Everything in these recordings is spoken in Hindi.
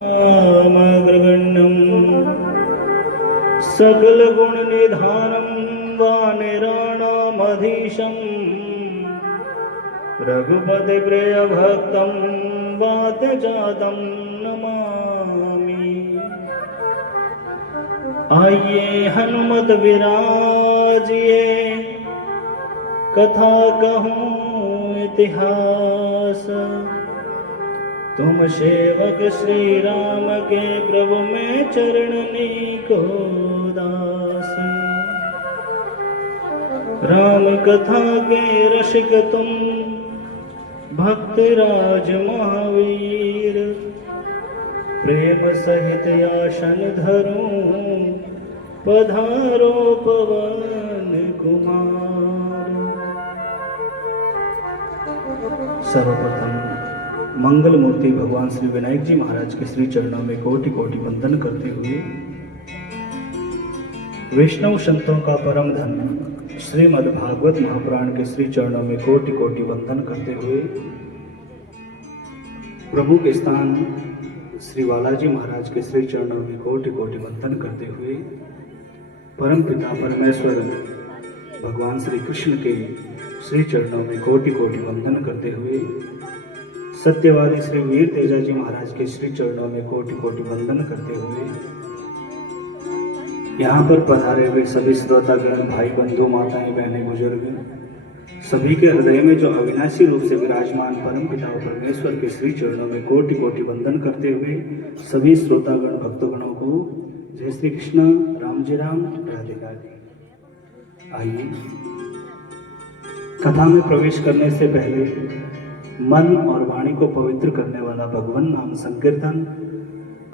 अग्रगण्यं सकलगुणनिधानं वानिराणामधीशं रघुपतिप्रियभक्तं वातजातं नमामि। आइए हनुमत विराजिए, कथा कहूँ इतिहास। तुम सेवक श्री राम के, प्रभु में चरणनी को दास। राम कथा के रसिक तुम, भक्त राज महावीर। प्रेम सहित आसन धरूं, पधारो पवन कुमार। सर्वप्रथम मंगल मूर्ति भगवान श्री विनायक जी महाराज के श्री चरणों में कोटि कोटि वंदन करते हुए, वैष्णव संतों का परम धन श्रीमद् भागवत महापुराण के श्री चरणों में कोटि कोटि वंदन करते हुए, प्रमुख स्थान श्री बालाजी महाराज के श्री चरणों में कोटि कोटि वंदन करते हुए, परम पिता परमेश्वर भगवान श्री कृष्ण के श्री चरणों में कोटि कोटि वंदन करते हुए, सत्यवादी श्री वीर तेजा जी महाराज के श्री चरणों में कोटि कोटि वंदन करते हुए, यहाँ पर पधारे हुए सभी श्रोतागण, भाई बंधु, माताएं, बहनें, बुजुर्ग, सभी के हृदय में जो अविनाशी रूप से विराजमान परम पिता परमेश्वर के श्री चरणों में कोटि कोटि वंदन करते हुए, सभी श्रोतागण भक्तगणों को जय श्री कृष्ण, राम जी राम, राधे राधे। आइए कथा में प्रवेश करने से पहले मन और वाणी को पवित्र करने वाला भगवान नाम संकीर्तन,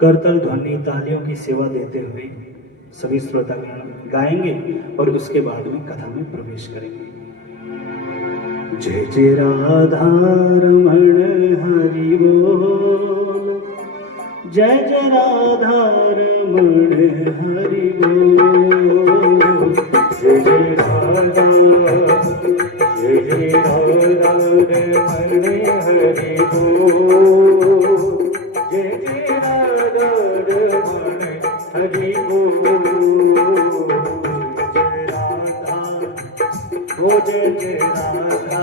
करतल, ध्वनि, तालियों की सेवा देते हुए सभी श्रोतागण गाएंगे और उसके बाद में कथा में प्रवेश करेंगे। जय जय राधा रमण हरि बोल, जय जय राधा रमण हरि बोल, जय जय राधा, जय जय राधा रमण हरि बोल, जय जय राधा रमण हरि बोल, जय राधा, ओ जय जय राधा,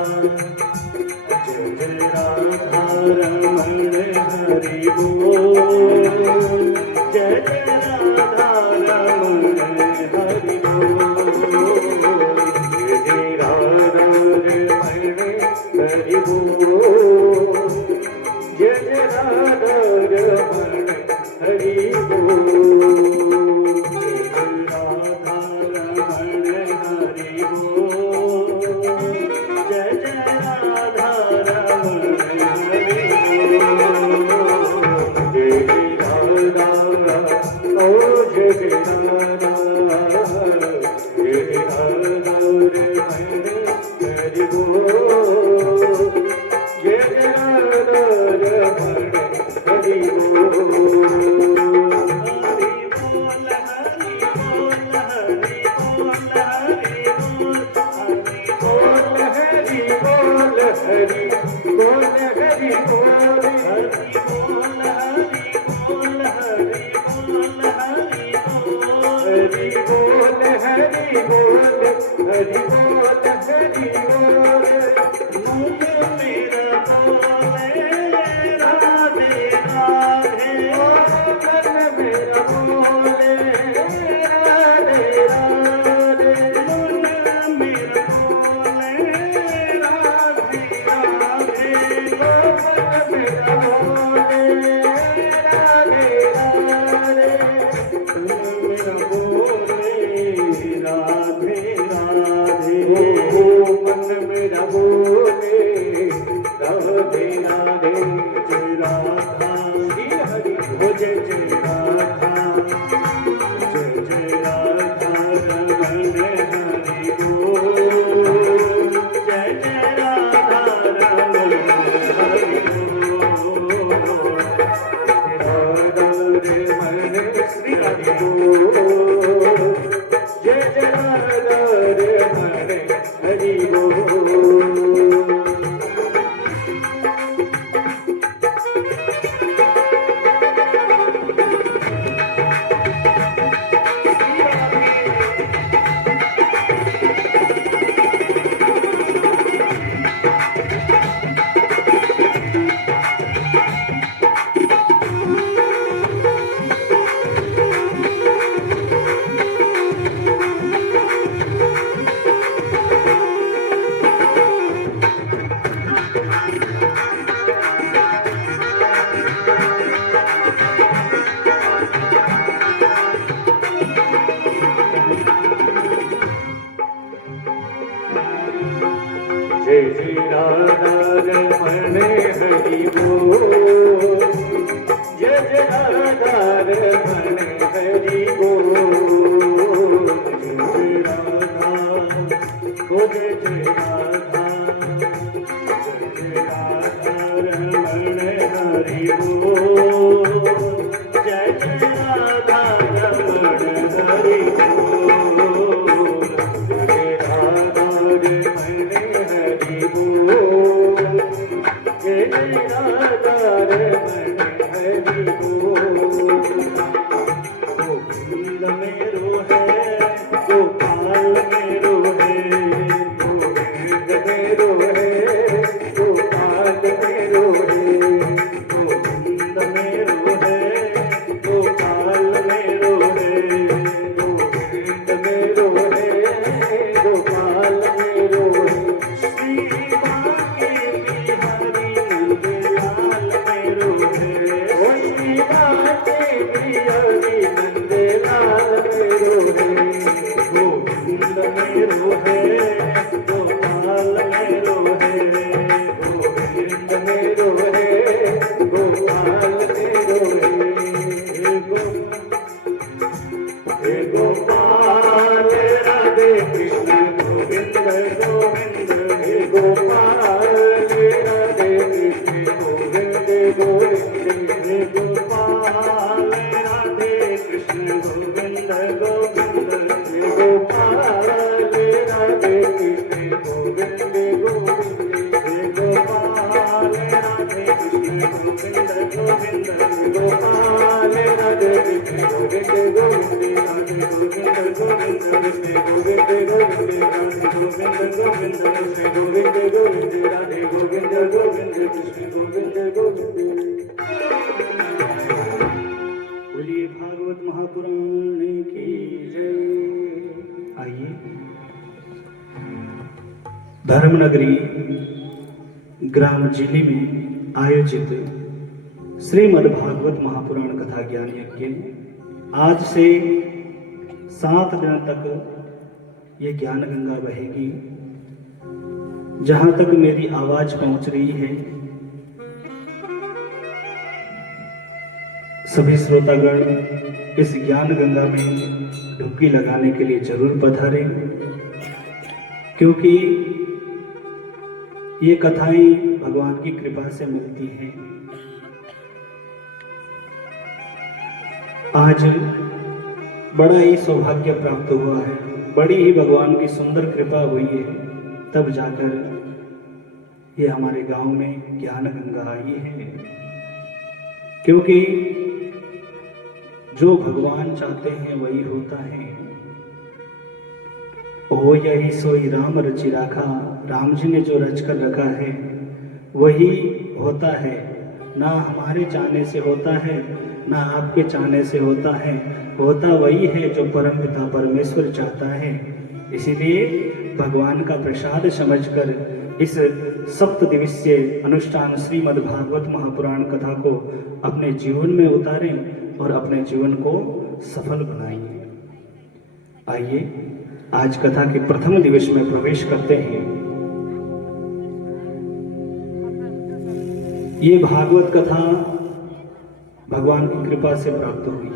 जय जय राधा रमण हरि बोल, जय जय राधा रमण हरि बोल, जय जय राधा रमण हरि बोल, जय जय राधा रमण हरि बोल, जय जय राधा रमण हरि बोल, जय जय राधा रमण हरि बोल, जय जय राधा, ओ जय जय राधा, जय जय राधा रमण हरि बोल, जय जय राधा रमण हरि बोल। आधार बने हरि बोल। जय राधा ओ जय जय राधा, जय राधा रमण हरि बोल। जय जय राधा रमण हरि बोल। जय राधा रमण हरि बोल। जय जय राधा रमण हरि बोल। गोविंद मेरो है, गोपाल मेरो है, गोविंद मेरो है, गोपाल मेरो है। गोविंद मेरो है, गोपाल मेरो है, गोविंद मेरो है, गोपाल मेरो है। श्री बांके बिहारी नंदलाल मेरो है, श्री बांके बिहारी नंदलाल मेरो है। गोविंद मेरो है, गोपाल मेरो है, गोविंद मेरो है, गोपाल मेरो है। हे गोपाल राधे कृष्ण गोविंद गोविंद, हे गोपाल राधे कृष्ण गोविंद गोविंद, हे गोपाल राधे कृष्ण गोविंद गोविंद, हे गोपाल राधे कृष्ण गोविंद गोविंद, हे गोपाल राधे कृष्ण गोविंद गोविंद, हे गोपाल राधे कृष्ण गोविंद गोविंद, राधे गोविंद गोविंद कृष्ण गोविंद गोविंद, राधे गोविंद गोविंद कृष्ण गोविंद गोविंद, राधे गोविंद गोविंद कृष्ण गोविंद गोविंद। बोलिए भागवत महापुराण की जय। आइए धर्मनगरी ग्राम जिली में आयोजित श्रीमद् भागवत महापुराण कथा ज्ञान यज्ञ आज से 7 दिन तक ये ज्ञान गंगा बहेगी। जहां तक मेरी आवाज पहुंच रही है, सभी श्रोतागण इस ज्ञान गंगा में डुबकी लगाने के लिए जरूर पधारें, क्योंकि ये कथाएं भगवान की कृपा से मिलती हैं। आज बड़ा ही सौभाग्य प्राप्त हुआ है, बड़ी ही भगवान की सुंदर कृपा हुई है, तब जाकर ये हमारे गांव में ज्ञान गंगा आई है। क्योंकि जो भगवान चाहते हैं वही होता है। ओ यही सोई राम रचि राखा, राम जी ने जो रच कर रखा है वही होता है। ना हमारे चाहने से होता है, ना आपके चाहने से होता है, होता वही है जो परमपिता परमेश्वर चाहता है। इसीलिए भगवान का प्रसाद समझकर इस 7 दिवसीय अनुष्ठान श्रीमद् भागवत महापुराण कथा को अपने जीवन में उतारें और अपने जीवन को सफल बनाएंगे। आइए आज कथा के प्रथम दिवस में प्रवेश करते हैं। ये भागवत कथा भगवान की कृपा से प्राप्त हुई।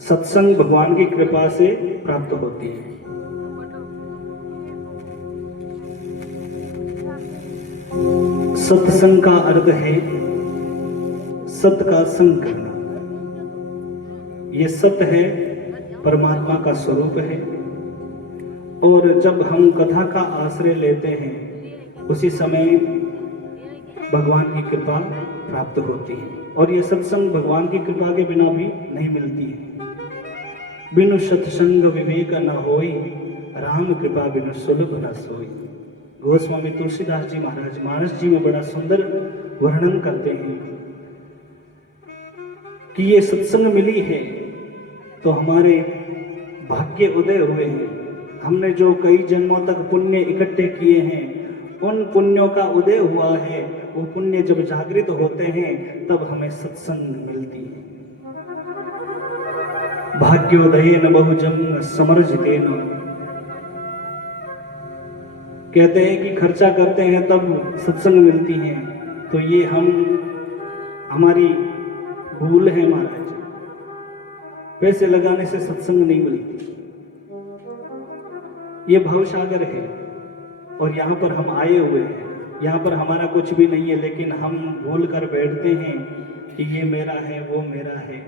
सत्संग भगवान की कृपा से प्राप्त होती है। सत्संग का अर्थ है सत का संग करना। ये सत्य है, परमात्मा का स्वरूप है। और जब हम कथा का आश्रय लेते हैं उसी समय भगवान की कृपा प्राप्त होती है। और ये सत्संग भगवान की कृपा के बिना भी नहीं मिलती है। बिनु सत्संग विवेक न होई, राम कृपा बिनु सुलभ न सोई। गोस्वामी तुलसीदास जी महाराज मानस जी में बड़ा सुंदर वर्णन करते हैं कि ये सत्संग मिली है तो हमारे भाग्य उदय हुए हैं। हमने जो कई जन्मों तक पुण्य इकट्ठे किए हैं उन पुण्यों का उदय हुआ है। वो पुण्य जब जागृत होते हैं तब हमें सत्संग मिलती है। भाग्योदयेन बहुजन समर्जितेन, कहते हैं कि खर्चा करते हैं तब सत्संग मिलती है। तो ये हमारी भूल है महाराज। पैसे लगाने से सत्संग नहीं मिलती। ये भवसागर है और यहाँ पर हम आए हुए हैं, यहाँ पर हमारा कुछ भी नहीं है, लेकिन हम भूल कर बैठते हैं कि ये मेरा है, वो मेरा है।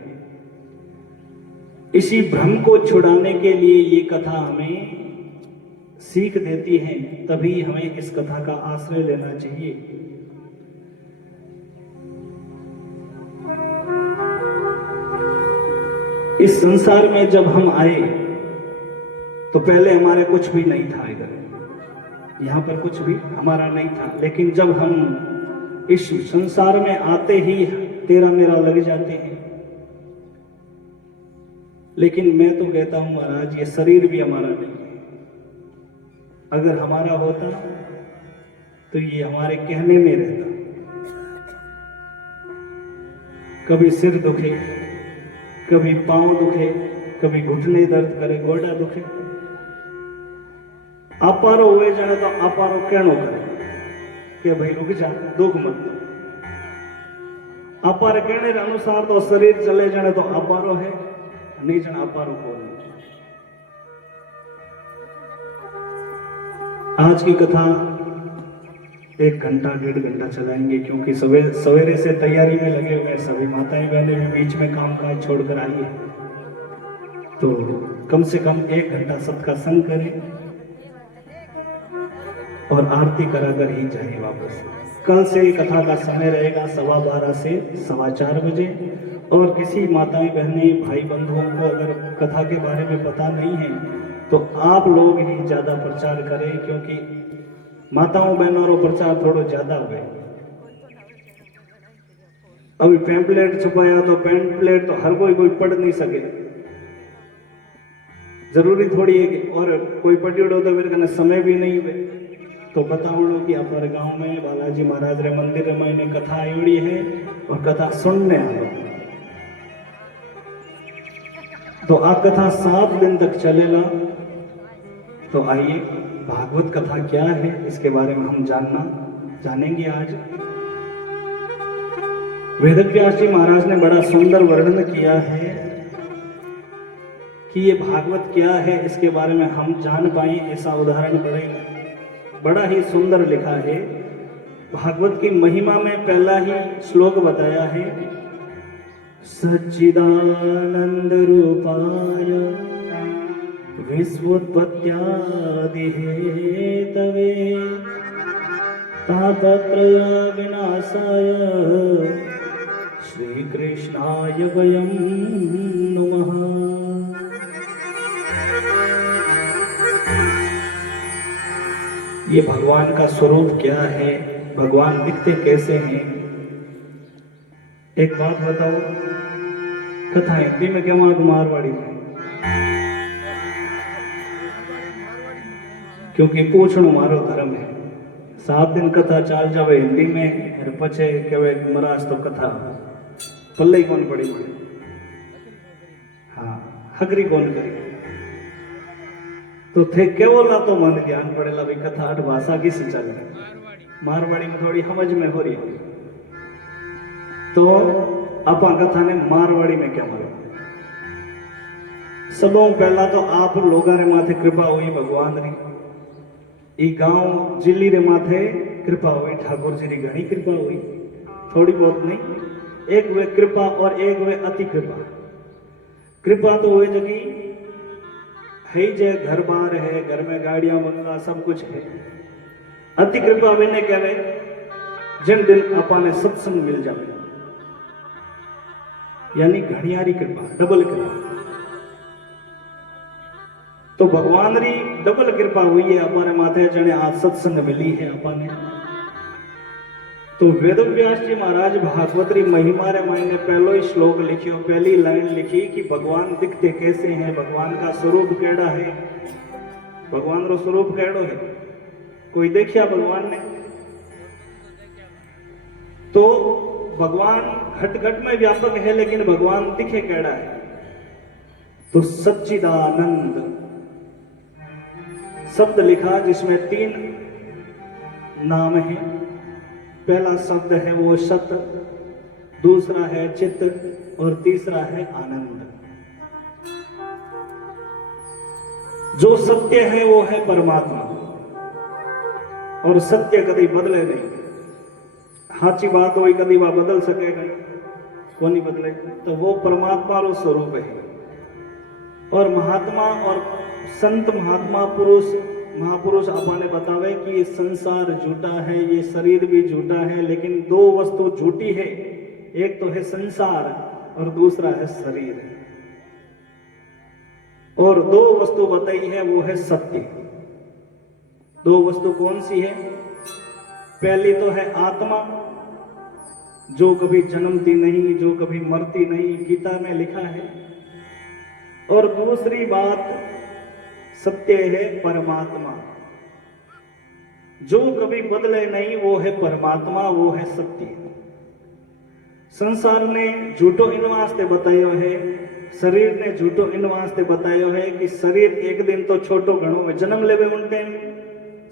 इसी भ्रम को छुड़ाने के लिए ये कथा हमें सीख देती है, तभी हमें इस कथा का आश्रय लेना चाहिए। इस संसार में जब हम आए तो पहले हमारे कुछ भी नहीं था, इधर यहाँ पर कुछ भी हमारा नहीं था, लेकिन जब हम इस संसार में आते ही तेरा मेरा लग जाते हैं। लेकिन मैं तो कहता हूं महाराज, ये शरीर भी हमारा नहीं है। अगर हमारा होता तो ये हमारे कहने में रहता। कभी सिर दुखे, कभी पांव दुखे, कभी घुटने दर्द करे, गोडा दुखे, अपारो हुए जाने तो अपारो कहनो करे कि भाई रुक जा, दुख मत। अपार कहने के अनुसार तो शरीर चले जाने तो अपारो है, नहीं जाने अपारो को नहीं। आज की कथा 1 घंटा 1.5 घंटा चलाएंगे, क्योंकि सवेरे से तैयारी में लगे हुए हैं। सभी माताएं बहनें भी बीच में काम काज छोड़कर आई है, तो कम से कम 1 घंटा सबका संग करें और आरती कराकर ही जाए वापस। कल से कथा का समय रहेगा 12:15 से 4:15 बजे। और किसी माताएं बहनें भाई बंधुओं को अगर कथा के बारे में पता नहीं है तो आप लोग ही ज्यादा प्रचार करें, क्योंकि माताओं बहनों और प्रचार थोड़ा ज्यादा हुए। अभी पैम्पलेट छुपाया तो पैम्पलेट तो हर कोई पढ़ नहीं सके, जरूरी थोड़ी है कि और कोई पढ़ियो तो मेरे कहने समय भी नहीं हुए। तो बताओ कि हमारे गांव में बालाजी महाराज रे मंदिर में मैंने कथा आयोड़ी है और कथा सुनने आओ। तो आ कथा 7 दिन तक चलेगा। तो आइए, भागवत कथा क्या है इसके बारे में हम जानेंगे आज। वेदव्यास जी महाराज ने बड़ा सुंदर वर्णन किया है कि ये भागवत क्या है, इसके बारे में हम जान पाए, ऐसा उदाहरण बड़ा ही सुंदर लिखा है। भागवत की महिमा में पहला ही श्लोक बताया है, सच्चिदानंद रूपाय विश्वोत्पत्त्यादि हेतवे तापत्रय विनाशाय श्री कृष्णाय वयं नमः। ये भगवान का स्वरूप क्या है, भगवान दिखते कैसे हैं। एक बात बताओ, कथा हिंदी में क्या मारवाड़ी में, क्योंकि पूछनो मारो धर्म है। 7 दिन कथा चाल जावे हिंदी में और पछे कहे महाराज तो कथा पल्ले कौन पड़ी पड़े, हाँ हगरी कौन करी। तो थे केवला तो मन ध्यान पड़ेला भी कथा 8 भाषा की सी चल रही, मारवाड़ी में थोड़ी समझ में हो रही है। तो अपा कथा ने मारवाड़ी में क्या मारो। सबों पहला तो आप लोगों रे माथे कृपा हुई भगवान री, ई गांव जिले रे माथे कृपा हुई, ठाकुर जी री घनी कृपा हुई, थोड़ी बहुत नहीं। एक वे कृपा और एक वे अति कृपा। कृपा तो हुए जगी है, जे घर बार है, घर में गाड़ियां बंगला सब कुछ है। अति कृपा मैंने कह रहे जिन दिन आपा ने सत्संग मिल जाए, यानी घड़ियारी कृपा, डबल कृपा। तो भगवान री डबल कृपा हुई है हमारे माथे, जने आज सत्संग मिली है अपने। तो वेदव्यास जी महाराज भागवत री महिमा रे मायने पहलो ही श्लोक लिखियो, पहली लाइन लिखी कि भगवान दिखते कैसे हैं, भगवान का स्वरूप केड़ा है। भगवान रो स्वरूप केड़ो है, कोई देखिया भगवान ने? तो भगवान घट घट में व्यापक है, लेकिन भगवान दिखे केड़ा है? तो सच्चिदानंद शब्द लिखा जिसमें 3 नाम है। पहला शब्द है वो सत, दूसरा है चित्त और तीसरा है आनंद। जो सत्य है वो है परमात्मा, और सत्य कभी बदले नहीं। साची बात हो कभी वह बदल सके नहीं, को नहीं बदले, तो वो परमात्मा रो स्वरूप है। और महात्मा और संत महात्मा पुरुष महापुरुष अपने बतावे कि ये संसार झूठा है, ये शरीर भी झूठा है, लेकिन दो वस्तु झूठी है, एक तो है संसार और दूसरा है शरीर। और दो वस्तु बताई है वो है सत्य। दो वस्तु कौन सी है? पहली तो है आत्मा, जो कभी जन्मती नहीं, जो कभी मरती नहीं, गीता में लिखा है। और दूसरी बात सत्य है परमात्मा, जो कभी बदले नहीं, वो है परमात्मा, वो है सत्य। संसार ने झूठो इन वास्ते बतायो है, शरीर ने झूठो इन वास्ते बतायो है कि शरीर एक दिन तो छोटो घणो में जन्म लेवे, उन टाइम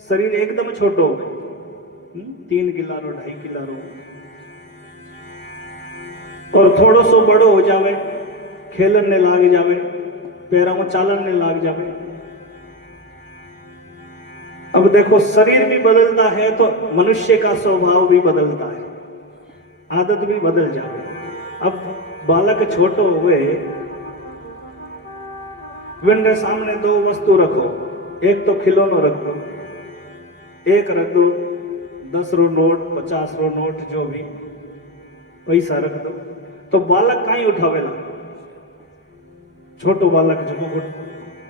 शरीर एकदम छोटो हो, 3 किलो 2.5 किलो, और थोड़ो सो बड़ो हो जावे, खेलन ने लाग जावे, पैरों में चालन ने लाग जावे। अब देखो शरीर भी बदलता है तो मनुष्य का स्वभाव भी बदलता है, आदत भी बदल जाए। अब बालक छोटो हुए, विंडे सामने दो वस्तु रखो, एक तो खिलौनो रख दो, एक रख दो 10 रो नोट, 50 रो नोट, जो भी पैसा रख दो, तो बालक कहीं उठावेला, छोटो बालक जो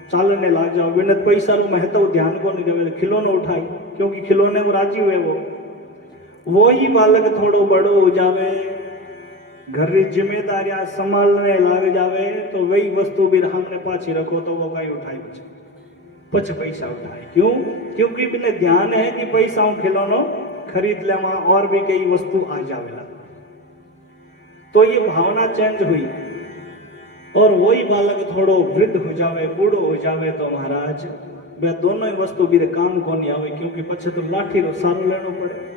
चालने लाग जाओ, बिना पैसा रो महत्व ध्यान को नहीं देवे, खिलौनो उठाई, क्योंकि खिलौने में राजी हुए वो ही बालक थोड़ो बड़ो हो जावे, घर की जिम्मेदारियां संभालने लाग जावे, तो वही वस्तु भी हमने पाछी रखो तो वो कहीं उठाई पछ पैसा उठाए। क्यों? क्योंकि बिना ध्यान है कि पैसा खिलौनो खरीद लेवा और भी कई वस्तु आ जावेला, तो ये भावना चेंज हुई। और वही बालक थोड़ो वृद्ध हो जावे, बूढ़ो हो जावे, तो महाराज वे दोनों ही वस्तु भी काम को नहीं आवे, क्योंकि पछे तो लाठी रो सारो लेनो पड़े।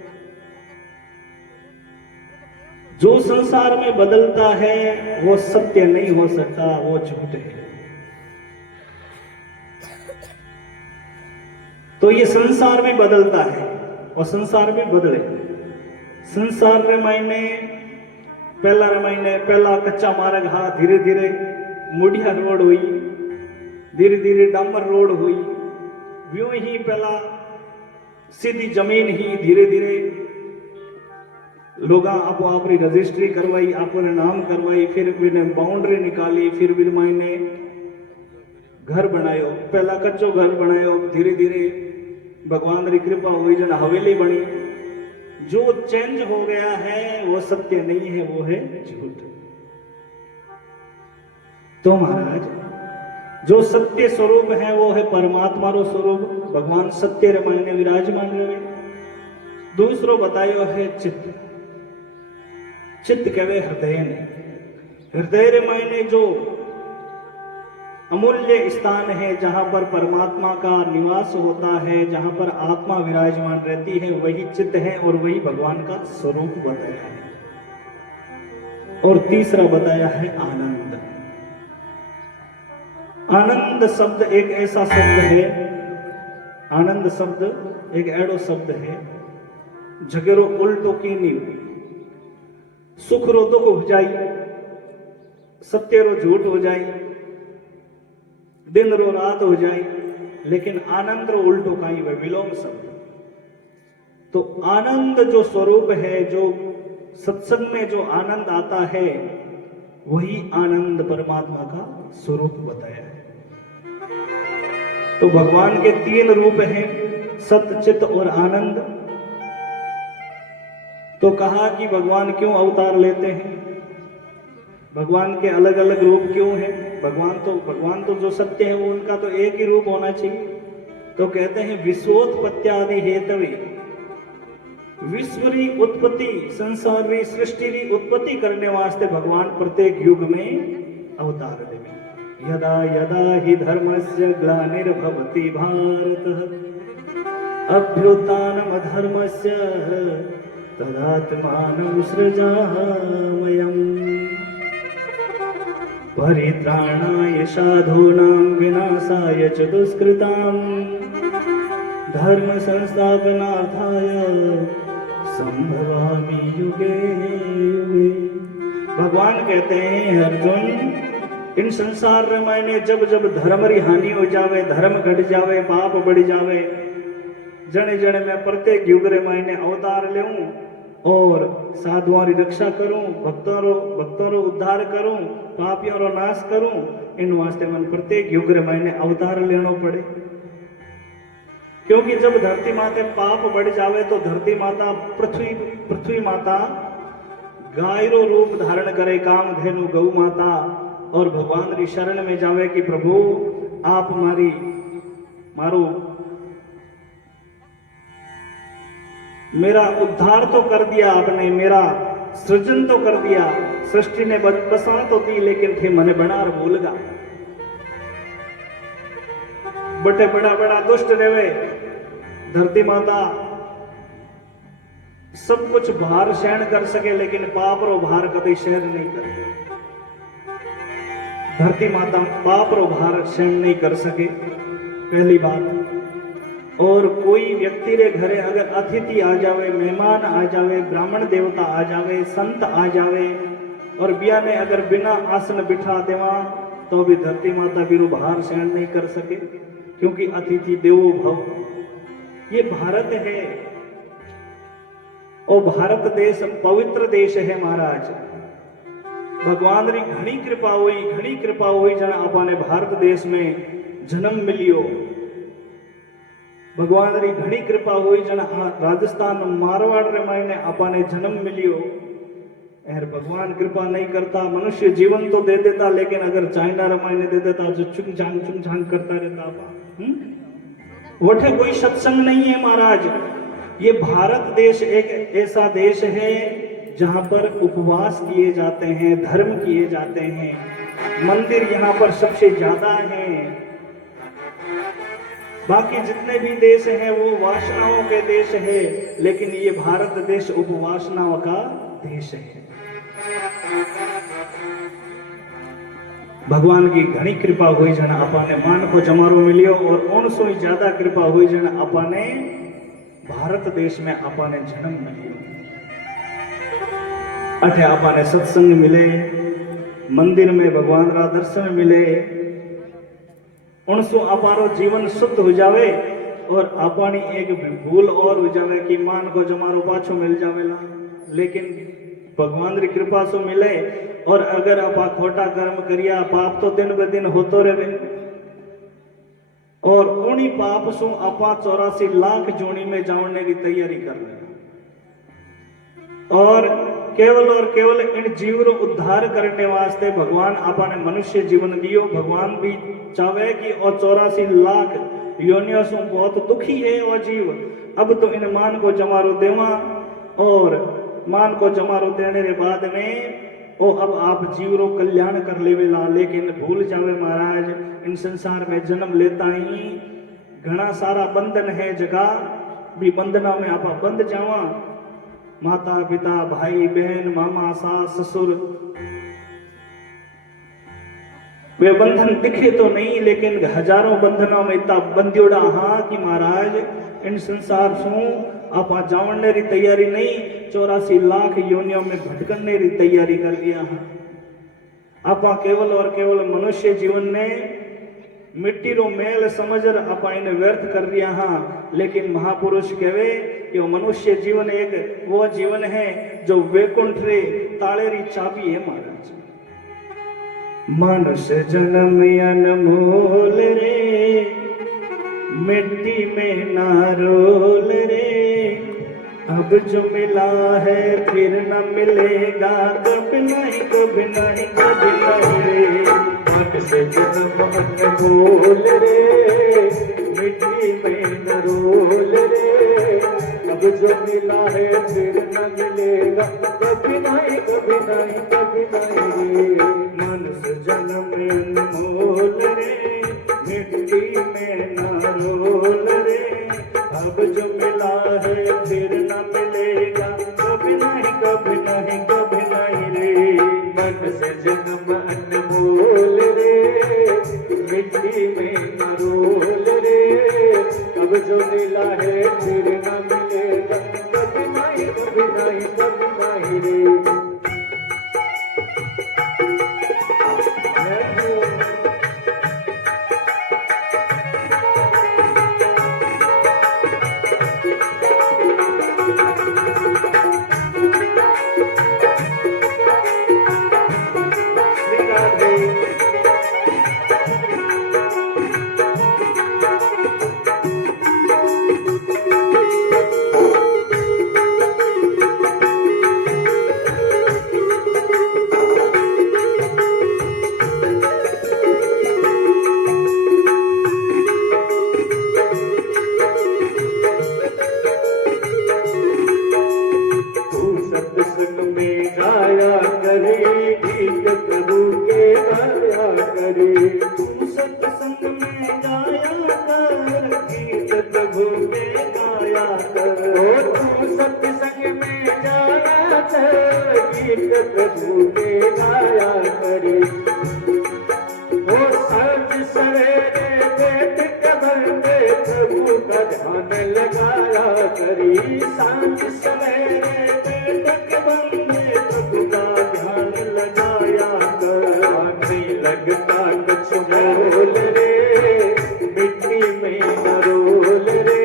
जो संसार में बदलता है वो सत्य नहीं हो सकता, वो झूठ है। तो ये संसार भी बदलता है और संसार भी बदले। संसार रे मायने पहला कच्चा मार्ग, हाँ धीरे धीरे मुड़िया रोड हुई, धीरे धीरे डामर रोड हुई, व्यों ही पहला सीधी जमीन ही, धीरे धीरे लोग आपो अपनी रजिस्ट्री करवाई, अपने नाम करवाई, फिर बिने बाउंड्री निकाली, फिर बिन मायने घर बनायो, पहला कच्चो घर बनायो, धीरे धीरे भगवान की कृपा हुई जन हवेली बनी। जो चेंज हो गया है वो सत्य नहीं है, वो है झूठ। तो महाराज जो सत्य स्वरूप है वो है परमात्मा रो स्वरूप, भगवान सत्य रे मायने विराजमान रहे। दूसरो बतायो है चित्त। चित्त कहे हृदय ने, हृदय रे मायने जो अमूल्य स्थान है, जहां पर परमात्मा का निवास होता है, जहां पर आत्मा विराजमान रहती है, वही चित्त है और वही भगवान का स्वरूप बताया है। और तीसरा बताया है आनंद। आनंद शब्द एक ऐसा शब्द है, आनंद शब्द एक ऐडो शब्द है जगेरो उल्टो की नीव। सुख रो दुख हो जाई, सत्य रो झूठ हो जाई, दिन रो रात हो जाए, लेकिन आनंद रो उल्टो कहीं वह विलोम शब्द। तो आनंद जो स्वरूप है, जो सत्संग में जो आनंद आता है, वही आनंद परमात्मा का स्वरूप बताया है। तो भगवान के 3 रूप हैं, सत्य, चित्त और आनंद। तो कहा कि भगवान क्यों अवतार लेते हैं, भगवान के अलग अलग रूप क्यों हैं? भगवान तो जो सत्य है वो उनका तो एक ही रूप होना चाहिए। तो कहते हैं विश्वोत्पत्त्यादि हेतवे, विश्व री उत्पत्ति, संसार री सृष्टि री उत्पत्ति करने वास्ते भगवान प्रत्येक युग में अवतार लेवे। यदा यदा हि धर्मस्य ग्लानिर्भवति भारतः अभ्युत्थानमधर्मस्य तदात्मानं सृजाम्यहम्। परित्राणाय साधूनां विनाशाय च दुष्कृतां धर्म संस्थापनार्थाय संभवामि युगे युगे। भगवान कहते हैं अर्जुन, इन संसार में मैंने जब जब धर्म री हानि हो जावे, धर्म घट जावे, पाप बढ़ जावे, जने जने मैं प्रत्येक युग रे मैंने अवतार लेऊं और साधुओं री रक्षा करूं, भक्तों रो उद्धार करूं, पापियों रो नाश करूं। इन वास्ते मन प्रत्येक युग रे मैंने अवतार लेनो पड़े। क्योंकि जब धरती माते पाप बढ़ जावे तो धरती माता पृथ्वी माता गाय रो रूप धारण करे, कामधेनु गौ माता, और भगवान री शरण में जावे कि प्रभु आप मारो मेरा उद्धार तो कर दिया आपने, मेरा सृजन तो कर दिया, सृष्टि ने बसा तो दी, लेकिन थे मने बनार भूल गा। बटे बड़ा बड़ा दुष्ट रेवे, धरती माता सब कुछ भार सहन कर सके, लेकिन पाप रो भार कभी सहन नहीं करे। धरती माता पाप रो भार सहन नहीं कर सके, पहली बात। और कोई व्यक्ति रे घरे अगर अतिथि आ जावे, मेहमान आ जावे, ब्राह्मण देवता आ जावे, संत आ जावे, और बिया में अगर बिना आसन बिठा देवा तो भी धरती माता बिरु भार सहन नहीं कर सके, क्योंकि अतिथि देवो भव। ये भारत है और भारत देश पवित्र देश है महाराज। भगवान री घणी कृपा हुई जन आपने भारत देश में जन्म मिलियो। भगवान री घणी कृपा हुई जन राजस्थान मारवाड़ रे मायने आपने जन्म मिलियो। एर भगवान कृपा नहीं करता, मनुष्य जीवन तो दे देता, लेकिन अगर चाइना रे मायने दे देता जो चुंग झांग करता रहता आपा। वठे कोई सत्संग नहीं है महाराज। ये भारत देश एक ऐसा देश है जहां पर उपवास किए जाते हैं, धर्म किए जाते हैं, मंदिर यहाँ पर सबसे ज्यादा हैं। बाकी जितने भी देश हैं वो वासनाओं के देश है, लेकिन ये भारत देश उपवासनाओं का देश है। भगवान की घनी कृपा हुई जन आपने मान को जमारो मिलियो, और उन से ज्यादा कृपा हुई जन आपने भारत देश में आपने जन्म मिलियो। अठे आपने सत्संग मिले, मंदिर में भगवान रा दर्शन मिले, उनसो अपारो जीवन शुद्ध हो जावे, और अपनी एक भूल और हो जावे कि मान को जमारो पाछो मिल जावेला, लेकिन भगवान की कृपा से मिले। और अगर आपा खोटा कर्म करिया, पाप तो दिन ब दिन होतो रहे, और उन्हीं पाप सु आपा 84 लाख जोनी में जाने की तैयारी कर रहे हैं, और केवल इन जीव रो उद्धार करने वास्ते भगवान आपने मनुष्य जीवन दियो। भगवान भी चाहे कि और 84 लाख योनियों से बहुत दुखी है वो जीव। अब तो इन मान को जमारो देवा, और मान को जमारो देने के बाद में ओ अब आप जीव रो कल्याण कर लेवेला। लेकिन भूल जावे महाराज, इन संसार में जन्म लेता ही घना सारा बंधन है, जगह भी बंधना में आप बंध जावा। माता पिता भाई बहन मामा सास ससुर, वे बंधन दिखे तो नहीं, लेकिन हजारों बंधनों में इतना बंध्योड़ा हाँ कि महाराज इन संसार सु आप जावने री तैयारी नहीं, 84 लाख योनियों में भटकने री तैयारी कर लिया। आप केवल और केवल मनुष्य जीवन ने मिट्टी रो मेल समझ आप इन्हें व्यर्थ कर दिया। हाँ, लेकिन महापुरुष कहवे कि मनुष्य जीवन एक वो जीवन है जो वैकुंठ रे ताले री चाबी है महाराज। मनुष्य जन्म अनमोल रे, मिट्टी में ना रोल रे, अब जो मिला है फिर न मिलेगा, कभी नहीं कभी नहीं कभी नहीं। मनुष्य जन्म अनमोल रे, मिट्टी में न रोल रे, अब जो मिला है फिर न मिलेगा, कभी नहीं कभी नहीं कभी नहीं। मनुष्य जन्म अनमोल रे, मिट्टी में न रोल रे, अब जो मिला है फिर न मिलेगा, कभी नहीं कभी नहीं कभी नहीं रे। मनुष्य जन्म अनमोल करी। तू सत्संग में गाया कर, गीत प्रभु के गाया कर। ओ तू सत्संग में जाया कर, गीत प्रभु के गाया करी। ओ सांझ सवेरे बैठ के बंदे प्रभु का ध्यान लगाया करी। सांझ सवेरे बैठ के बंदे प्रभु का ध्यान लगाया कर। नहीं लगता कुछ मोल रे, मिट्टी में न रोल रे।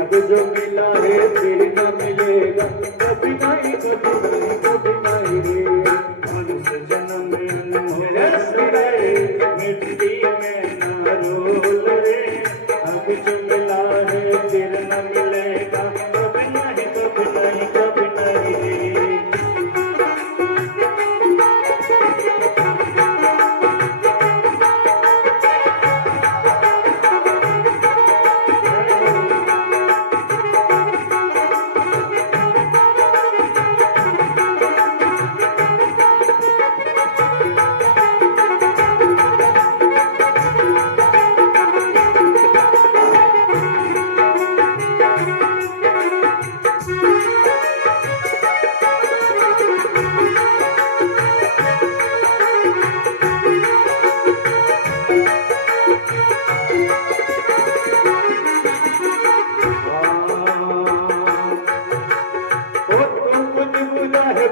अब जो मिला है फिर न मिलेगा, कभी नहीं कभी नहीं कभी नहीं रे। मनुष्य जन्म अनमोल रे, मिट्टी में न रोल रे। अब जो मिला है फिर न मिलेगा, कभी नहीं कभी नहीं कभी नहीं रे।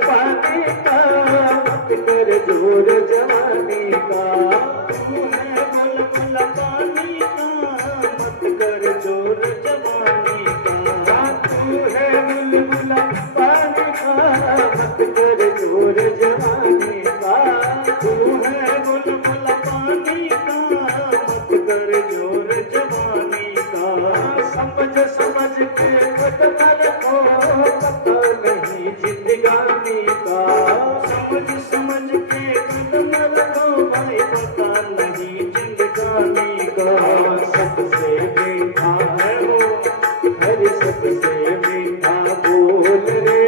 पानी का मत कर जोर जवानी का। तू है बुलबुल पानी का, मत कर जोर जवानी का। तू है बुलबुल पानी का, मत कर जोर जवानी का। तू है बुलबुल पानी का, मत कर जोर जवानी का। समझ समझ के कदम रखो, पता नहीं जिंदगानी का। समझ समझ के कदम रखो भाई, पता नहीं जिंदगानी का। सबसे मीठा है वो, हर सबसे मीठा बोल रे।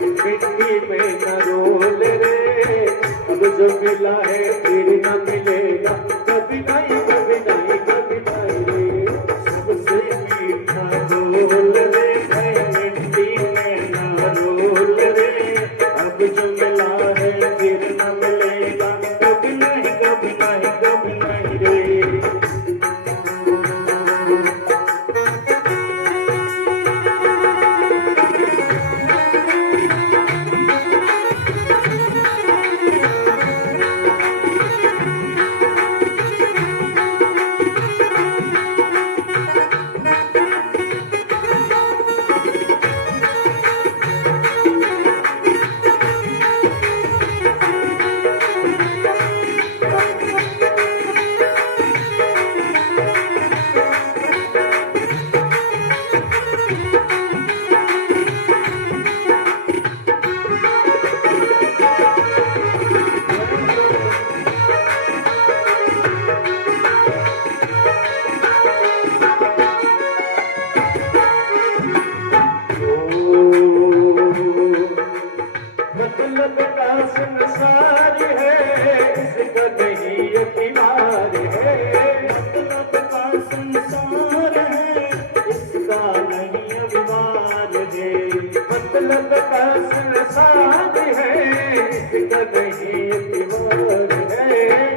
मिट्टी में न रोल रे। अब जो मिला है फिर न मिलेगा, कभी नहीं कभी नहीं कभी नहीं रे। सबसे मीठा बोल रे है, मिट्टी में न रोल रे। अब जो मिला है फिर न मिलेगा, कभी नहीं कभी नहीं कभी नहीं रे। मतलब का संसार है, इसका नहीं यकीनार है। मतलब का संसार है, इसका नहीं अभिमान है। मतलब का संसार है, इसका नहीं यकीनार है।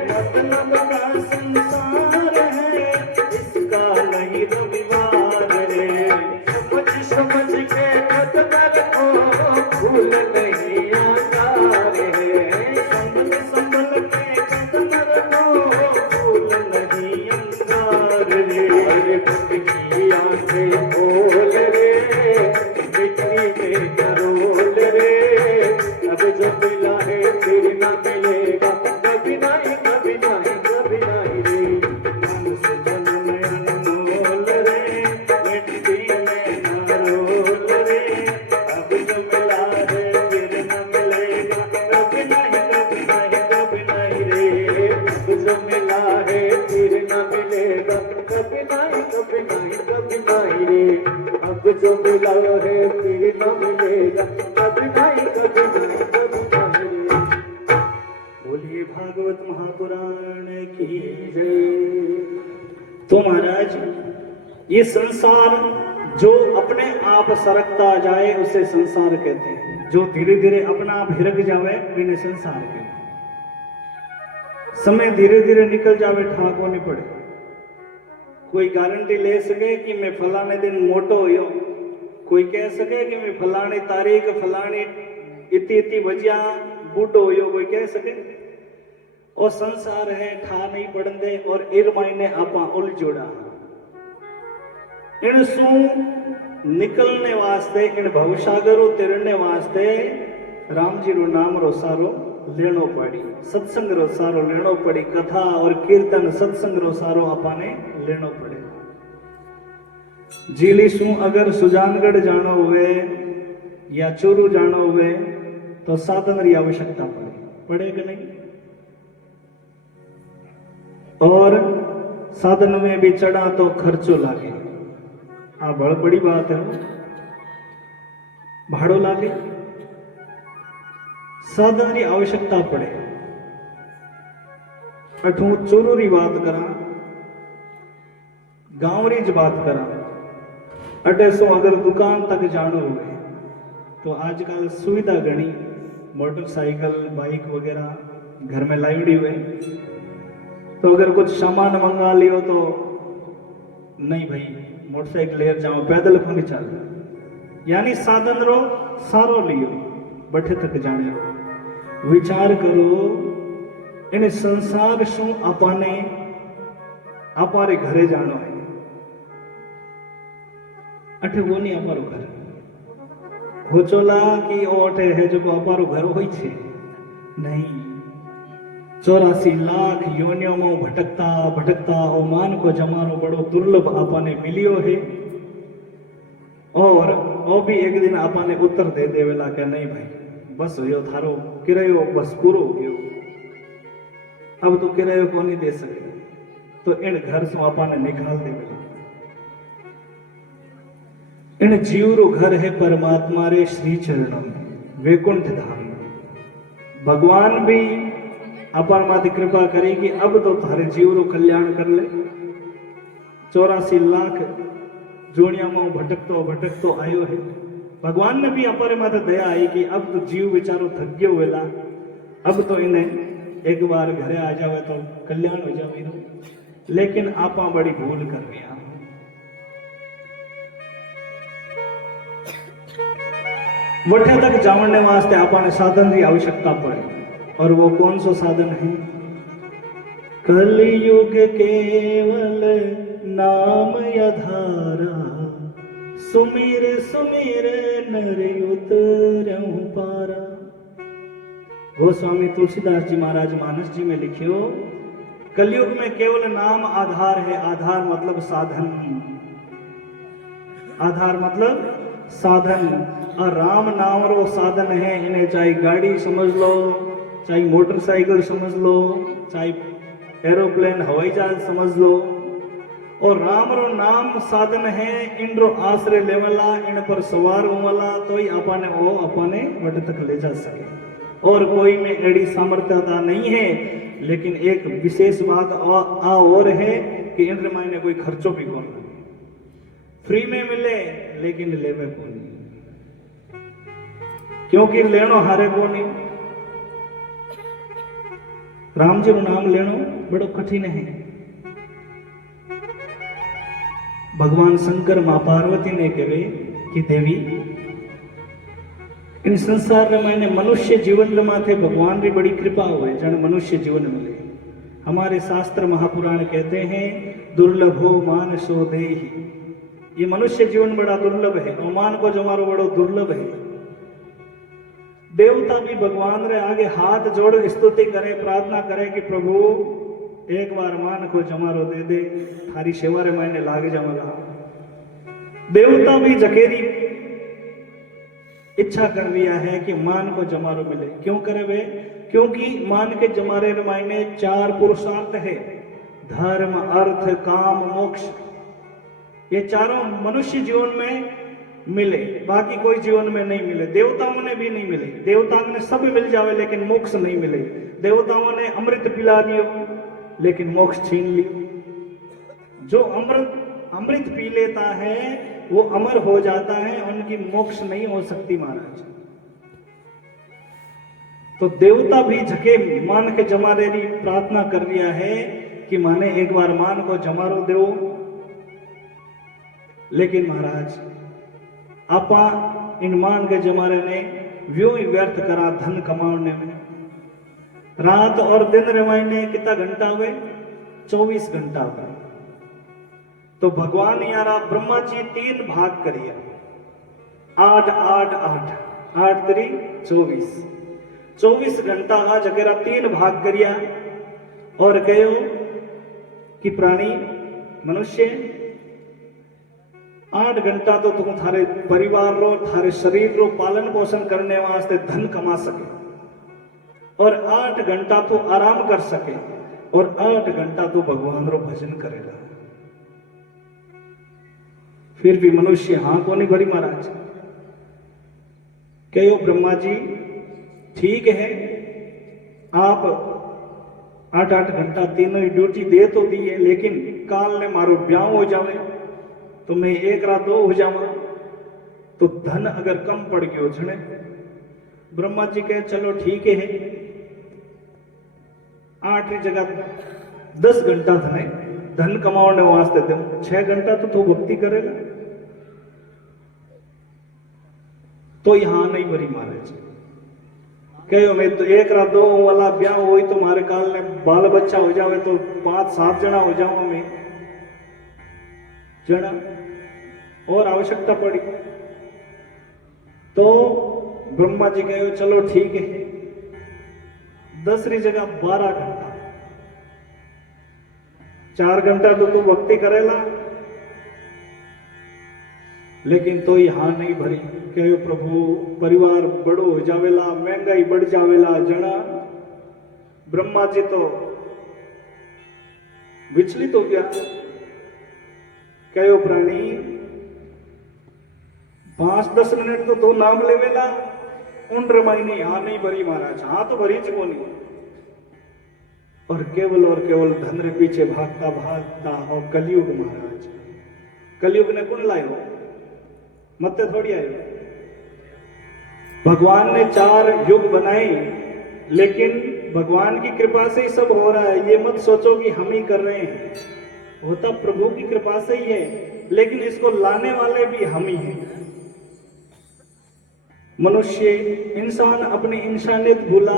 मतलब का संसार है, इसका नहीं रविवार है। समझ समझ के कदम रखो, भूल नहीं आकार है। संभल संभल के कदम रखो, भूल नहीं अंगार रे। अरे भक्त की आंखें खोल रे, मिट्टी में करोल रे। अब जो मिला है फिर न मिलेगा, कभी नहीं कभी नहीं कभी नहीं रे। मनुष्य जन्म अनमोल रे, मिट्टी में न रोल रे। अब जो मिला है फिर न मिलेगा, कभी नहीं कभी नहीं कभी नहीं रे। अब जो मिला है फिर न मिलेगा, कभी नहीं कभी नहीं कभी नहीं रे। अब जो मिला है फिर न मिलेगा, कभी नहीं कभी नहीं कभी नहीं रे। बोलिए भागवत महापुराण महापुराण की जय। तो महाराज ये संसार जो अपने आप सरकता जाए उसे संसार कहते हैं, जो धीरे धीरे अपना आप हिरक जावे इन्हें संसार कहते हैं। समय धीरे धीरे निकल जावे ठाको नहीं पड़े, कोई गारंटी ले सके कि मैं फलाने दिन मोटो हो, कोई कह सके कि मैं फलानी तारीख फलानी इतनी इतनी बजिया बूढ़ो हो, कोई कह सके। और संसार है ठा नहीं पड़ते और एर मायने आपा उलझोड़ा इन सू निकलने वास्ते इन भवसागरों तिरने वास्ते राम जी रो नाम रो सारो लेनो पड़ी, सत्संग रो सारो लेनो पड़ी, कथा और कीर्तन सत्संग रो सारो आपाने लेनो पड़े। जीली सू अगर सुजानगढ़ जानो हुए या चूरू जानो हुए तो साधन की आवश्यकता पड़े कि नहीं? और साधन में भी चढ़ा तो खर्चो लागे, आ बहुत बड़ी बात है, भाड़ो लागे, साधन की आवश्यकता पड़े। अठू चूरू री बात करा, गांव री बात करा, अटे सो अगर दुकान तक जानो हुए तो आजकल सुविधा घनी, मोटरसाइकिल बाइक वगैरह घर में लाइडी हुए, तो अगर कुछ सामान मंगा लियो तो नहीं भाई मोटरसाइकिल ले जाओ, पैदल को नहीं चल, यानी साधन रो सारो लियो बठे तक जाने रो। विचार करो इन संसार शू आपाने आपारे घरे जानो है, अठे वो नहीं अपारो घर होचोला कि ओठे है जो अपारो घर होई छे नहीं। 84 लाख योनियों में भटकता भटकता ओमान को जमानो बड़ो दुर्लभ आपाने मिलियो है, और वो भी एक दिन आपाने उत्तर दे देवेला के नहीं भाई बस यो थारो किरायो बस पूरो हो गयो, अब तो किरायो को नहीं दे सके, तो इन घर से आपाने निकाल देवेला। इन जीव रो घर है परमात्मा रे श्री चरणों में वैकुंठ धाम। भगवान भी अपन माथे कृपा करे कि अब तो थारे जीव रो कल्याण कर ले। 84 लाख जोनिया में भटकतो आयो है, भगवान ने भी अपारे माथे दया आई कि अब तो जीव बेचारो थक गयो वेला, अब तो इन्हें एक बार घरे आ जावे तो कल्याण हो जावे। लेकिन आपा बड़ी भूल कर रहा, वठे तक जाने वास्ते आपाने साधन की आवश्यकता पड़े, और वो कौन सो साधन है? कलयुग केवल नाम आधारा, सुमिर सुमिर नर उतरऊं पारा। गोस्वामी तुलसीदास जी महाराज मानस जी में लिखियो, कलयुग में केवल नाम आधार है। आधार मतलब साधन, आधार मतलब साधन, और राम नाम रो साधन है। इन्हें चाहे गाड़ी समझ लो, चाहे मोटरसाइकिल समझ लो, चाहे एरोप्लेन हवाई जहाज समझ लो, और राम रो नाम साधन है। इन रो आश्रय लेवला, इन पर सवार होवला तो ही अपने वो अपने वट तक ले जा सके। और कोई में एड़ी सामर्थ्यता नहीं है, लेकिन एक विशेष बात और है कि इन मायने कोई खर्चो भी कौन, फ्री में मिले लेकिन लेवे को नहीं, क्योंकि लेनो हारे को नहीं। राम जी नाम लेनो बड़ो कठिन है। भगवान शंकर मां पार्वती ने कहे कि देवी इन संसार में मैंने मनुष्य जीवन माथे भगवान की बड़ी कृपा हुए जन मनुष्य जीवन मिले। हमारे शास्त्र महापुराण कहते हैं दुर्लभो मानसो देहि, ये मनुष्य जीवन बड़ा दुर्लभ है, और मान को जो हमारो बड़ो दुर्लभ है। देवता भी भगवान रे आगे हाथ जोड़ स्तुति करे, प्रार्थना करे कि प्रभु एक बार मान को जमारो दे दे, थारी सेवा रे मैंने लाग जावला। देवता भी जकेरी इच्छा कर दिया है कि मान को जमारो मिले। क्यों करे वे? क्योंकि मान के जमारे रे मायने 4 पुरुषार्थ है, धर्म अर्थ काम मोक्ष। ये चारों मनुष्य जीवन में मिले, बाकी कोई जीवन में नहीं मिले। देवताओं ने भी नहीं मिले, देवताओं ने सब मिल जावे लेकिन मोक्ष नहीं मिले। देवताओं ने अमृत पिला दियो लेकिन मोक्ष छीन लियो। जो अमृत पी लेता है वो अमर हो जाता है, उनकी मोक्ष नहीं हो सकती महाराज। तो देवता भी झके मान के जमारे री प्रार्थना कर रिया है कि माने एक बार मान को जमारो दो। लेकिन महाराज आपा इन मान के जमारे ने व्यो ही व्यर्थ करा धन कमाने में। रात और दिन रवाइने कितना घंटा हुए? 24 घंटा हुए। तो भगवान यारा ब्रह्मा जी 3 भाग करिए, 8 8 8 8 3 24 24 घंटा आज अगेरा 3 भाग करिया और कहो कि प्राणी मनुष्य 8 घंटा तो तुम थारे परिवार रो थारे शरीर रो पालन पोषण करने वास्ते धन कमा सके और 8 घंटा तो आराम कर सके और 8 घंटा तो भगवान रो भजन करेगा। फिर भी मनुष्य हाँ को नहीं भरी महाराज। कहो ब्रह्मा जी ठीक है, आप 8 8 घंटा तीनों ही ड्यूटी दे तो दी है, लेकिन काल ने मारो ब्याह हो जावे तो मैं 1 रात 2 हो जावा तो धन अगर कम पड़ गयो झने। ब्रह्मा जी कहे चलो ठीक है, 8 की जगह 10 घंटा धन कमाने वास्ते दे, 6 घंटा तो तू भक्ति करेगा। तो यहां नहीं भरी महाराज। कहो मैं तो 1 रात 2 वाला ब्याह हो तो मारे काल ने बाल बच्चा हो जावे तो 5 7 जना हो जावा मैं जना और आवश्यकता पड़ी। तो ब्रह्मा जी कहो चलो ठीक है, 10 की जगह 12 घंटा, 4 घंटा तो तू भक्ति करेला। लेकिन तो यहां नहीं भरी। कहो प्रभु परिवार बड़ो हो जावेला, महंगाई बढ़ जावेला जना। ब्रह्मा जी तो विचलित हो गया। कहो प्राणी 5-10 मिनट तो तू नाम लेवेला, उन रमाइनी हाँ नहीं भरी महाराज। हाँ तो भरी को नहीं। और केवल धन रे पीछे भागता भागता और कलयुग महाराज, कलयुग ने कौन लायो? मत थोड़ी आयो। भगवान ने 4 युग बनाए, लेकिन भगवान की कृपा से ही सब हो रहा है। ये मत सोचो कि हम ही कर रहे हैं, होता प्रभु की कृपा से ही है, लेकिन इसको लाने वाले भी हम ही हैं। मनुष्य इंसान अपनी इंसानियत भूला,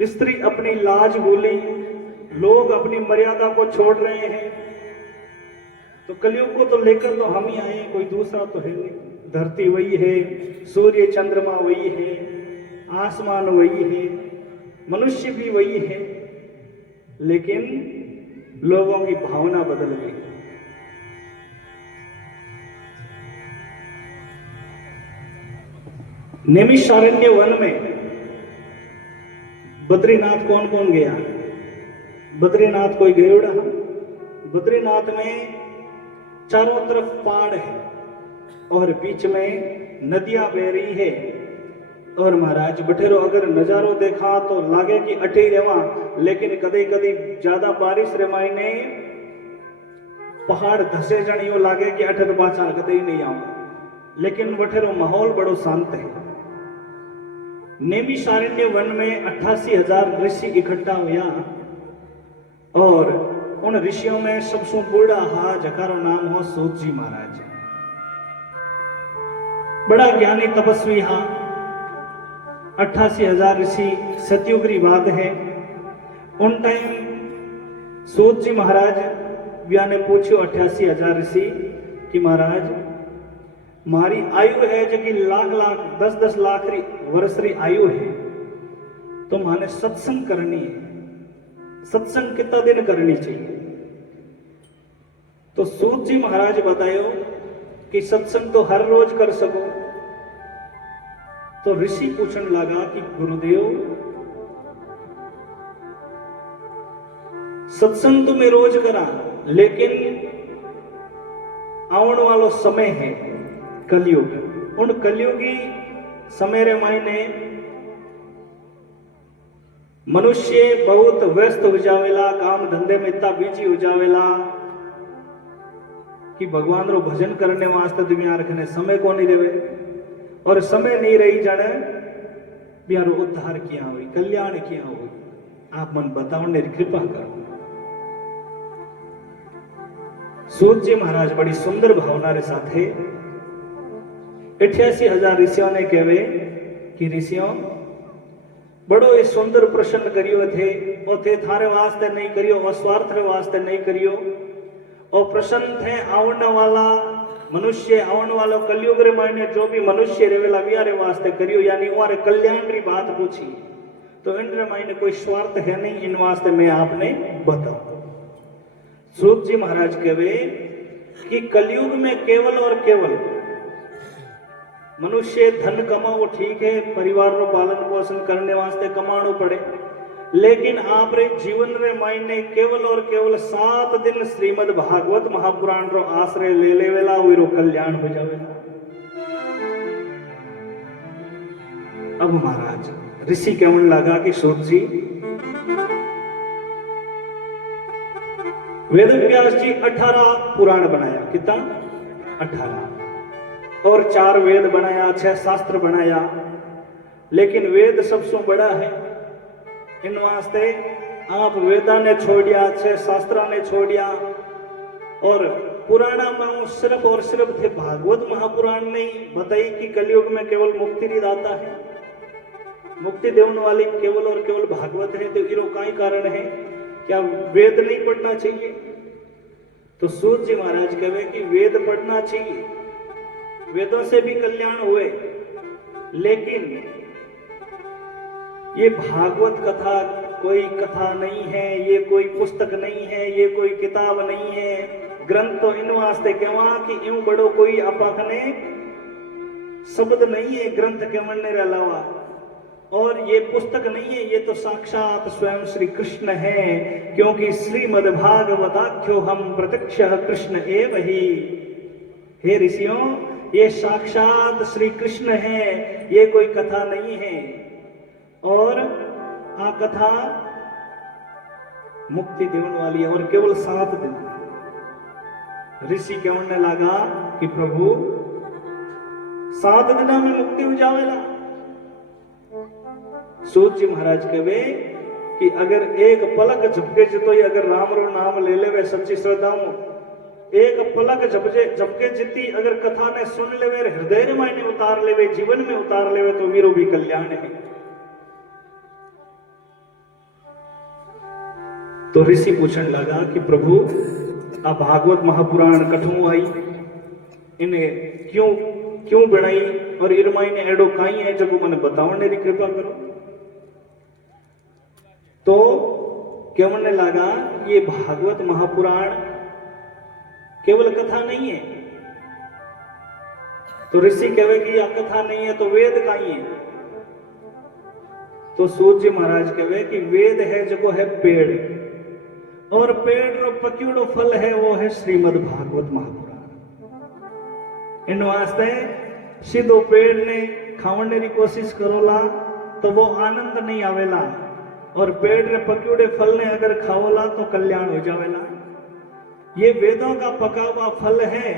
स्त्री अपनी लाज भूली, लोग अपनी मर्यादा को छोड़ रहे हैं। तो कलयुग को तो लेकर तो हम ही आए, कोई दूसरा तो है नहीं। धरती वही है, सूर्य चंद्रमा वही है, आसमान वही है, मनुष्य भी वही है, लेकिन लोगों की भावना बदल गई। नैमिषारण्य वन में बद्रीनाथ कौन कौन गया? बद्रीनाथ कोई गयोड़ा? बद्रीनाथ में चारों तरफ पहाड़ है और बीच में नदियां बह रही है। और महाराज बठेरो अगर नजारो देखा तो लागे कि अटे ही रेवा, लेकिन कदी कदी ज्यादा बारिश रे मायने पहाड़ धसे जण यो लागे कि अठे तो पाछा कदे ही नहीं आऊं। लेकिन बठेरो माहौल बड़ो शांत है। नैमिषारण्य वन में 88,000 ऋषि इकट्ठा हुआ और उन ऋषियों में सबसे बूढ़ा हा जकारो नाम हो सूत जी महाराज। बड़ा ज्ञानी तपस्वी हा। 88,000 ऋषि सतयुग की बात है। उन टाइम सूत जी महाराज व्या ने पूछो 88,000 ऋषि कि महाराज मारी आयु है जो कि लाख लाख 10-10 लाख वर्ष री आयु है, तो माने सत्संग करनी है। सत्संग कितना दिन करनी चाहिए? तो सूत जी महाराज बतायो कि सत्संग तो हर रोज कर सको। तो ऋषि पूछने लगा कि गुरुदेव सत्संग तो मैं रोज करा, लेकिन आने वालो समय है कलयुग। उन कलयुगी समय रे मायने मनुष्य बहुत व्यस्त हो जावेला, काम धंधे में इतना बिजी हो जावेला कि भगवान रो भजन करने वास्ते दुनिया रखने समय को नहीं देवे, और समय नहीं रही जाने बिहारो उद्धार किया हुई, कल्याण किया हुई। आप मन बताओ, मेरी कृपा करो। सूत जी महाराज बड़ी सुंदर भावना रे साथे 88,000 ऋषियों ने कहवे कि ऋषियों बड़ो ये सुंदर प्रश्न करियो थे, और थे थारे वास्ते नहीं करियो, और स्वार्थ रे वास्ते नहीं करियो, और प्रसन्न थे आवने वाला मनुष्य, आवने वाला कलयुग रे मायने जो भी मनुष्य रेवेला बियारे वास्ते करियो, यानी उहारे कल्याण री बात पूछी। तो इन रे मायने कोई स्वार्थ है नहीं, इन वास्ते मैं आपने बताऊं। सूत जी महाराज कहवे कि कलयुग में केवल और केवल मनुष्य धन कमाओ ठीक है, परिवार रो पालन पोषण करने वास्ते कमाणो पड़े, लेकिन आप रे जीवन रे मायने केवल और केवल 7 दिन श्रीमद् भागवत महापुराण रो आश्रय ले लेवेला, वीरो कल्याण हो जावेला। अब महाराज ऋषि कहने लगा कि सूत जी, वेद व्यास जी 18 पुराण बनाया, कितना 18, और 4 वेद बनाया, 6 शास्त्र बनाया, लेकिन वेद सबसे बड़ा है। इन वास्ते आप वेदा ने छोड़िया, 6 शास्त्रा ने छोड़िया, और पुराणा में सिर्फ और सिर्फ थे भागवत महापुराण नहीं बताई कि कलयुग में केवल मुक्ति ही दाता है, मुक्ति देने वाली केवल और केवल भागवत है। तो इरो का ही कारण है, क्या वेद नहीं पढ़ना चाहिए? तो सूत जी महाराज कहे कि वेद पढ़ना चाहिए, वेदों से भी कल्याण हुए, लेकिन ये भागवत कथा कोई कथा नहीं है, ये कोई पुस्तक नहीं है, ये कोई किताब नहीं है, ग्रंथ तो इन वास्ते कहवा कि यूं बड़ो कोई अपने शब्द नहीं है ग्रंथ के मनने रे अलावा, और ये पुस्तक नहीं है, ये तो साक्षात स्वयं श्री कृष्ण है, क्योंकि श्रीमद् भागवताख्यो हम प्रत्यक्ष कृष्ण एव ही। हे ऋषियों, ये साक्षात श्री कृष्ण है, ये कोई कथा नहीं है, और आ कथा मुक्ति देने वाली है, और केवल 7 दिन। ऋषि कहने लगा कि प्रभु 7 दिन में मुक्ति हो जावेला। सूत जी महाराज कहे कि अगर एक पलक झपके जितो, अगर राम रो नाम ले लेवे सच्ची श्रद्धाओं, एक पलक झपके जिती अगर कथा ने सुन लेवे, हृदय मायने उतार लेवे, जीवन में उतार लेवे, तो वीरो भी कल्याण है। तो ऋषि पूछने लगा कि प्रभु आ भागवत महापुराण कठू आई, इन्हें क्यों बनाई, और इरमाई ने एडो काई है जो मैंने बताओ, मेरी कृपा करो। तो कहने लगा ये भागवत महापुराण केवल कथा नहीं है। तो ऋषि कहे कि यह कथा नहीं है, तो वेद काई है? तो सूत जी महाराज कहे कि वेद है जो है पेड़, और पेड़ रो पक्यूड़ो फल है वो है श्रीमद् भागवत महापुराण। इन वास्ते सीधो पेड़ ने खावने की कोशिश करोला तो वो आनंद नहीं आवेला, और पेड़ रे पक्यूड़े फल ने अगर खाओला तो कल्याण हो जावेला। ये वेदों का पका हुआ फल है,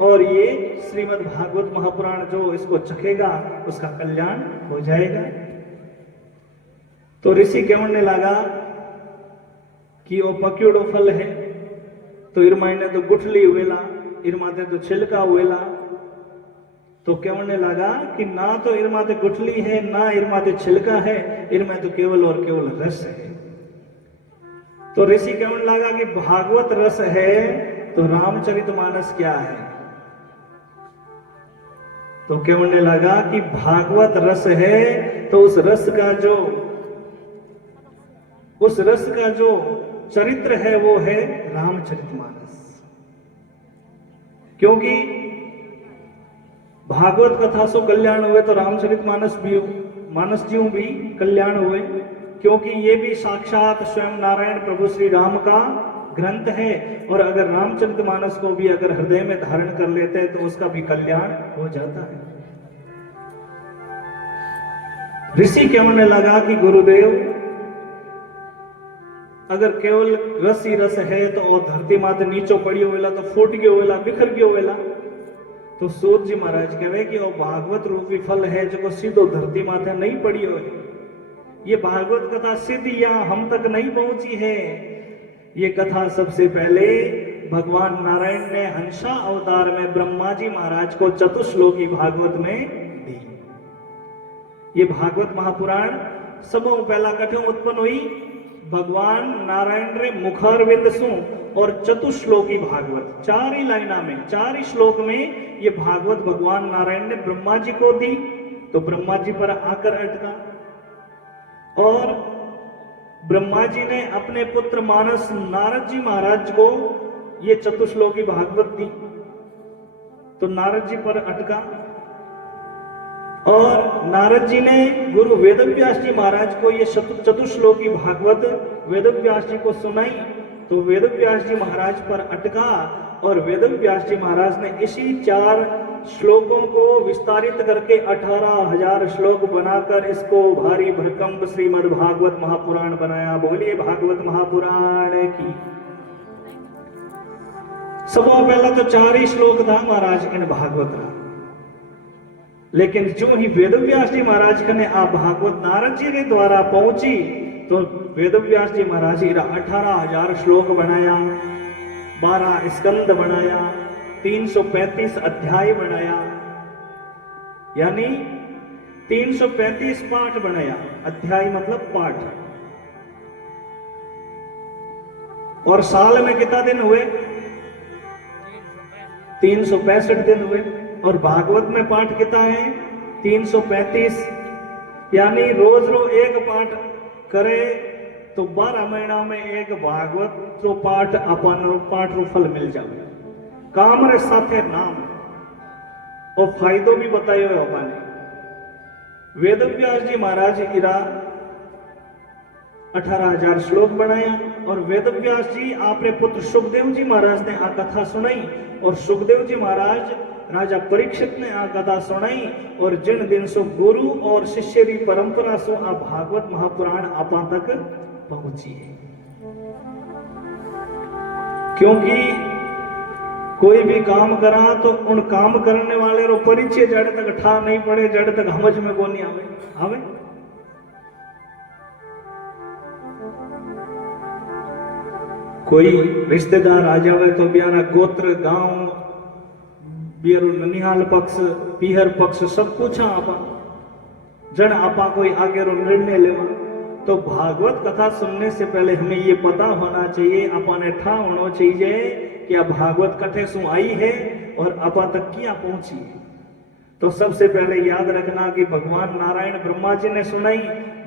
और ये श्रीमद् भागवत महापुराण जो इसको चखेगा उसका कल्याण हो जाएगा। तो ऋषि कहने लगा कि वो पक्यूड़ो फल है, तो इरमाई ने तो गुठली हुएला, इरमाते तो छिलका हुएला। तो कहने लगा कि ना तो इरमाते गुठली है, ना इरमाते छिलका है, इरमाते तो केवल और केवल रस है। तो ऋषि कहने लगा कि भागवत रस है, तो रामचरितमानस क्या है? तो कहने लगा कि भागवत रस है, तो उस रस का जो चरित्र है वो है रामचरितमानस। क्योंकि भागवत कथा से कल्याण हुए तो रामचरितमानस जी भी कल्याण हुए, क्योंकि ये भी साक्षात स्वयं नारायण प्रभु श्री राम का ग्रंथ है, और अगर रामचरितमानस को भी अगर हृदय में धारण कर लेते हैं तो उसका भी कल्याण हो जाता है। ऋषि कहने लगा कि गुरुदेव, अगर केवल रस ही रस है तो और धरती माते नीचो पड़ियो वेला तो फूट गयो वेला, बिखर गयो वेला। तो सूत जी महाराज कहे कि वो भागवत रूपी फल है जो सीधो धरती माथे नहीं पड़ियो है। ये भागवत कथा सीधी यहाँ हम तक नहीं पहुंची है। ये कथा सबसे पहले भगवान नारायण ने हंसा अवतार में ब्रह्मा जी महाराज को चतुश्लोकी भागवत में दी। ये भागवत महापुराण सबों पहला कठों उत्पन्न हुई भगवान नारायण रे मुखारविंद सु और चतुश्लोकी भागवत, 4 ही लाइना में 4 ही श्लोक में ये भागवत भगवान नारायण ने ब्रह्मा जी को दी। तो ब्रह्मा जी पर आकर अटका और ब्रह्मा जी ने अपने पुत्र मानस नारद जी महाराज को ये चतुश्लोकी भागवत दी। तो नारद जी पर अटका और नारद जी ने गुरु वेदव्यास जी महाराज को ये चतुश्लोकी भागवत वेदव्यास जी को सुनाई। तो वेदव्यास जी महाराज पर अटका और वेदव्यास जी महाराज ने इसी 4 श्लोकों को विस्तारित करके 18,000 श्लोक बनाकर इसको भारी भरकम श्रीमद् भागवत महापुराण बनाया। बोलिए भागवत महापुराण की। सबों पहला तो 4 ही श्लोक था महाराज इन भागवत का, लेकिन जो ही वेदव्यास जी महाराज ने आप भागवत नारद जी के द्वारा पहुंची तो वेदव्यास जी महाराज 18,000 श्लोक बनाया, 12 स्कंद बनाया, 335 अध्याय बनाया, यानी 335 पाठ बनाया। अध्याय मतलब पाठ। और साल में कितना दिन हुए? 365 दिन हुए। और भागवत में पाठ कितना है? 335, यानी रोज रोज एक पाठ करे तो 12 महीना में एक भागवत रो पाठ अपन पाठ रो फल मिल जाए। काम रे साथे नाम और फायदो भी बतायो है अपने। वेदव्यास जी महाराज इरा 18,000 श्लोक बनाया और वेदव्यास जी आपने पुत्र सुखदेव जी महाराज ने आ कथा सुनाई और सुखदेव जी महाराज राजा परीक्षित ने आ कथा सुनाई और जिन दिन सो गुरु और शिष्य की परंपरा सो आ भागवत महापुराण आपा तक पहुंची है। क्योंकि कोई भी काम करा तो उन काम करने वाले रो परिचय जड़ तक ठा नहीं पड़े, जड़ तक समझ में को नहीं आवे। कोई रिश्तेदार आ जावे तो ब्यारा गोत्र गांव बियरो ननिहाल पक्ष पीहर पक्ष सब पूछा आपा जन आपा कोई आगे रो निर्णय लेवा। तो भागवत कथा सुनने से पहले हमें ये पता होना चाहिए, आपा ने ठा होना चाहिए कि अब भागवत कथे सु आई है और आपा तक क्या पहुंची है। तो सबसे पहले याद रखना कि भगवान नारायण ब्रह्मा जी ने सुनाई,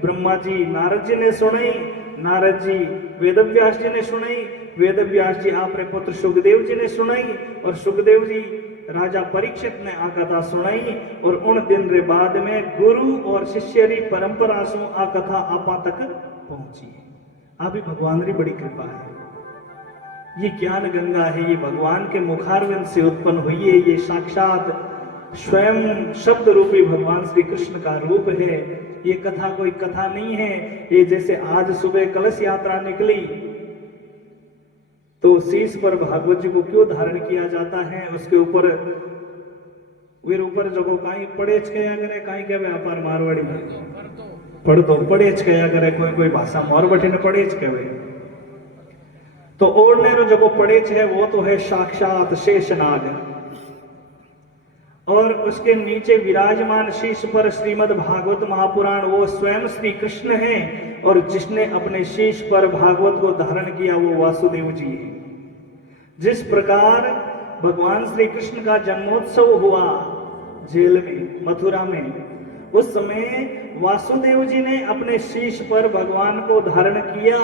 ब्रह्मा जी नारद जी ने सुनाई, नारद जी वेदव्यास जी ने सुनाई, वेदव्यास जी आपने पुत्र सुखदेव जी ने सुनाई और सुखदेव जी राजा परीक्षित ने आ कथा सुनाई। और उन दिन रे बाद में गुरु और शिष्य री परंपरा से आ कथा आपा तक पहुंची। अभी भगवान री बड़ी कृपा है। ये ज्ञान गंगा है, ये भगवान के मुखारविंद से उत्पन्न हुई है। ये साक्षात स्वयं शब्द रूपी भगवान श्री कृष्ण का रूप है। ये कथा कोई कथा नहीं है। ये जैसे आज सुबह कलश यात्रा निकली तो शीश पर भागवत जी को क्यों धारण किया जाता है, उसके ऊपर वीर ऊपर जो कहीं पड़ेच कया करे, कहीं के व्यापार मारवाड़ी में पढ़ तो पड़ेच कया करे, कोई कोई भाषा मारवाड़ी ने पड़ेच कहे। तो ओढ़ने रो जो पड़ेच है वो तो है साक्षात शेषनाग और उसके नीचे विराजमान शीश पर श्रीमद् भागवत महापुराण वो स्वयं श्री कृष्ण है और जिसने अपने शीश पर भागवत को धारण किया वो वासुदेव जी है। जिस प्रकार भगवान श्री कृष्ण का जन्मोत्सव हुआ जेल में मथुरा में, उस समय वासुदेव जी ने अपने शीश पर भगवान को धारण किया।